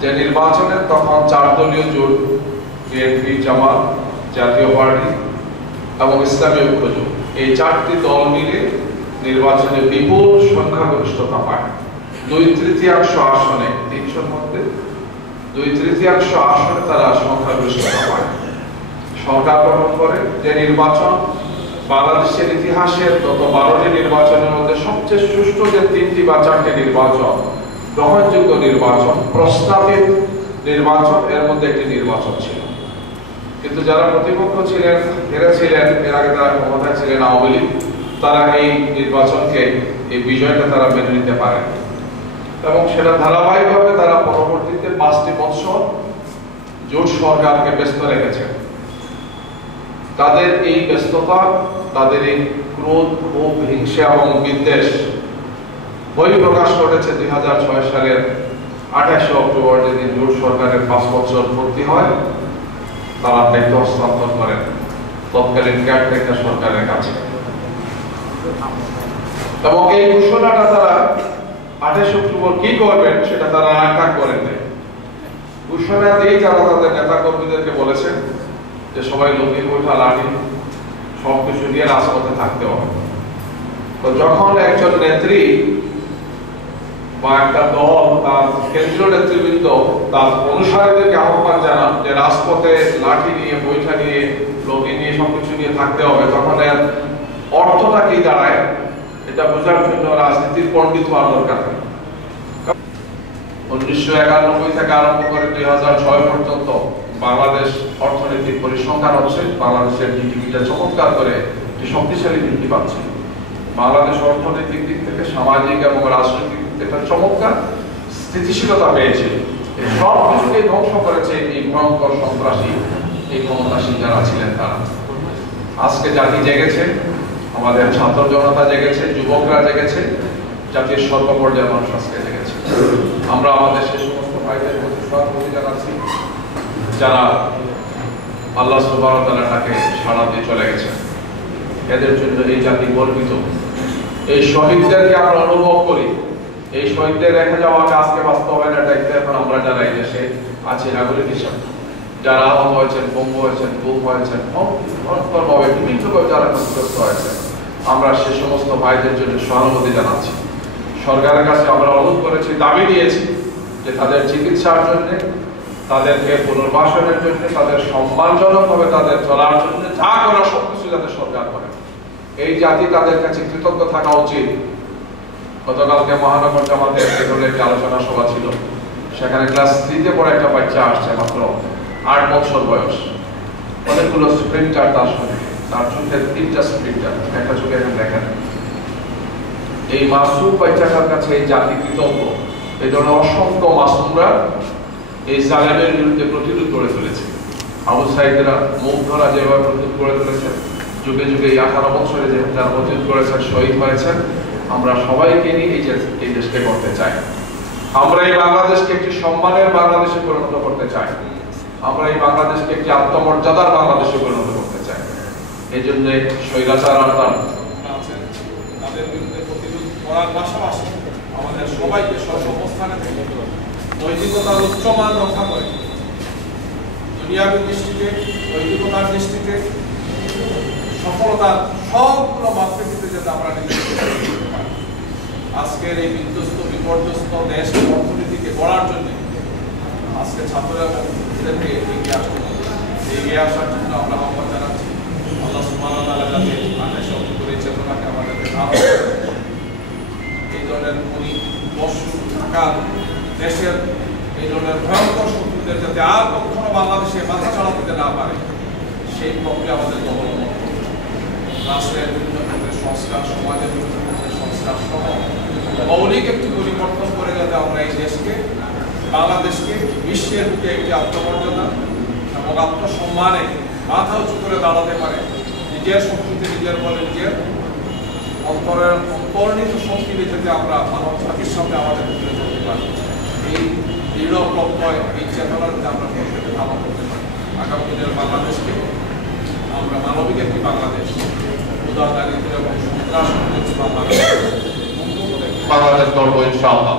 যে নির্বাচনে তখন 4 দলীয় জোট, বিএনপি, জামাত, জাতীয় পার্টি এবং ইসলামী ঐক্য জোট, এই 4টি দল মিলে নির্বাচনে বিপুল সংখ্যাগরিষ্ঠতা পায়। 2/3 আসনে, 300-র মধ্যে 2/3 আসনে তারা সংখ্যাগরিষ্ঠতা পায়, সরকার গঠন করে। যে নির্বাচন বাংলাদেশের ইতিহাসের গত 12টি নির্বাচনের মধ্যে সবচেয়ে সুষ্ঠু যে 3টি বা 4টি নির্বাচন, গ্রহণযোগ্য নির্বাচন, প্রস্তাবিত নির্বাচন, এর মধ্যে একটি নির্বাচন ছিল। কিন্তু যারা প্রতিপক্ষ ছিলেন, হেরেছিলেন, এর আগে তারা ক্ষমতায় ছিলেন আওয়ামী লীগ, তারা এই নির্বাচনকে, এই বিজয়টা তারা মেনে নিতে পারেন এবং সেটা ধারাবাহিকভাবে তারা পরবর্তীতে 5টি বছর জোট সরকারকে ব্যস্ত রেখেছেন। তাদের এই ব্যস্ততা, তাদের এই ক্রোধ, ক্ষোভ, হিংসা এবং বিদ্বেষ বহিঃপ্রকাশ ঘটেছে 2006 সালের 28 অক্টোবর, যেদিন জোট সরকারের 5 বছর পূর্তি হয়। তারা দায়িত্ব হস্তান্তর করেন তৎকালীন কেয়ারটেকার সরকারের কাছে এবং এই ঘোষণাটা তারা 28 অক্টোবর কি করবেন সেটা তারা আশা করেন নাই। ঘোষণা দিয়ে তারা তাদের নেতা কর্মীদেরকে বলেছেন যে সবাই লুঙ্গি, গোঁঠা, লাঠি সবকিছু নিয়ে রাজপথে থাকতে হবে। তো যখন একজন নেত্রী বা একটা দল তার কেন্দ্রীয় নেতৃবৃন্দ তার অনুসারীদেরকে আহ্বান জানান যে রাজপথে লাঠি নিয়ে, বৈঠা নিয়ে, লুঙ্গি নিয়ে সবকিছু নিয়ে থাকতে হবে, তখন এর অর্থটা কি দাঁড়ায় এটা বোঝার জন্য রাজনীতির পণ্ডিত হওয়ার দরকার নেই। 1991 থেকে আরম্ভ করে 2006 পর্যন্ত বাংলাদেশ অর্থনৈতিক পরিসংখ্যান হচ্ছে, বাংলাদেশের জিডিপিটা চমৎকার করে একটি শক্তিশালী বৃদ্ধি পাচ্ছে। বাংলাদেশ অর্থনৈতিক দিক থেকে, সামাজিক এবং রাজনৈতিক দিক থেকে চমৎকার স্থিতিশীলতা পেয়েছে। এই সব কিছুকে ধ্বংস করেছে এই ভয়ঙ্কর সন্ত্রাসী, এই ক্ষমতাসীন যারা ছিলেন তারা। আজকে জাতি জেগেছে, আমাদের ছাত্র জনতা জেগেছে, যুবকরা জেগেছে, জাতির সর্বপর্যায়ের মানুষ আজকে জেগেছে। আমরা আমাদের সেই সমস্ত ভাইদের প্রতি শ্রদ্ধা জানাচ্ছি যারা আল্লাহ সুবহানাহু ওয়া তাআলাকে সাড়া দিয়ে চলে গেছেন। এদের জন্য এই জাতি গর্বিত। এই শহীদদেরকে আমরা অনুভব করি, এই শহীদদের রেখে যাওয়াকে আজকে বাস্তবায়নের দায়িত্ব এখন আমরা যারা এই দেশে আছি নাগরিক হিসাবে, যারা আহত হয়েছেন, পঙ্গু হয়েছেন, গুম হয়েছেন, অন্তরভাবে বিভিন্নভাবে যারা ক্ষতিগ্রস্ত হয়েছেন, আমরা সে সমস্ত ভাইদের জন্য সহানুভূতি জানাচ্ছি। সরকারের কাছে আমরা অনুরোধ করেছি, দাবি দিয়েছি যে তাদের চিকিৎসার জন্য, তাদেরকে পুনর্বাসনের জন্য, তাদের সম্মানজনকভাবে তাদের চলার জন্য যা করার সবকিছু যাতে সরকার করে। এই জাতি তাদের কাছে কৃতজ্ঞ থাকা উচিত। গতকালকে মহানগর জামাতে একটি আলোচনা সভা ছিল, সেখানে ক্লাস 3-তে পড়ে একটা বাচ্চা আসছে, মাত্র 8 বছর বয়স, অনেকগুলো স্প্রিন্টার তার সঙ্গে, তার চোখে 3টা স্প্রিন্টার, একটা চোখে এখন দেখেন। এই মাসুম বাচ্চাটার কাছে এই জাতি কৃতজ্ঞ। এই ধরনের অসংখ্য মাসুমরা এই জালেমের বিরুদ্ধে প্রতিরোধ করে তুলেছে। আবু সাইদরা, মুগ্ধরা যেভাবে প্রতিরোধ করে তুলেছেন, যুগে যুগে এই 18 বছরে যে যারা প্রতিরোধ করেছেন, শহীদ হয়েছেন, আমরা সবাইকে নিয়ে এই দেশকে করতে চাই। আমরা এই বাংলাদেশকে একটি সম্মানের বাংলাদেশে পরিণত করতে চাই। আমরা এই বাংলাদেশকে একটি আত্মমর্যাদার বাংলাদেশে পরিণত করতে চাই। এই জন্য স্বৈরাচার আর তাদের বিরুদ্ধে প্রতিরোধ করার পাশাপাশি আমাদের সবাইকে সর্বাবস্থানে থেকে নৈতিকতার উচ্চমান রক্ষা করে দুনিয়াবী দৃষ্টিতে, নৈতিকতার দৃষ্টিতে সফলতার সবগুলো মাপকাঠিতে যাতে আমরা আজকের এই বিধ্বস্ত, বিপর্যস্ত দেশ অর্থনীতিকে গড়ার জন্য আজকে ছাত্ররা এগিয়ে আসতে হবে। এগিয়ে আসার জন্য আমরা আহ্বান জানাচ্ছি। আল্লাহ সুবহানাহু ওয়া তাআলা যাতে 28 অক্টোবর এই চেতনাকে আমাদেরকে ধারণ করে এই ধরনের ঢাকার দেশের এই ধরনের ভয়ঙ্কর শত্রুদের যাতে আর কখনো বাংলাদেশে মাথা চাড়া দিতে না পারে, সেই প্রক্রিয়া আমাদের অবলম্বন করতে হবে। রাষ্ট্রের বিভিন্ন ক্ষেত্রে সংস্কার, সমাজের বিভিন্ন ক্ষেত্রে সংস্কার সহ মৌলিক একটি পরিবর্তন করে যাতে আমরা এই দেশকে, বাংলাদেশকে বিশ্বের বুকে একটি আত্মমর্যাদা এবং আত্মসম্মানে মাথা উঁচু করে দাঁড়াতে পারে, নিজের শক্তিতে, নিজের বলে, নিজের অন্তরের অন্তর্নিহিত শক্তি যাতে আমরা মানব জাতির সামনে আমাদের তুলে ধরতে পারি। এই দৃঢ় প্রত্যয়, এই চেতনা যাতে আমরা প্রত্যেকে ধারণ করতে পারি। আগামী দিনের বাংলাদেশকে আমরা মানবিক একটি বাংলাদেশ, উদারদারিত্ব এবং সন্ত্রাস বাংলাদেশ গড়ব ইনশাআল্লাহ।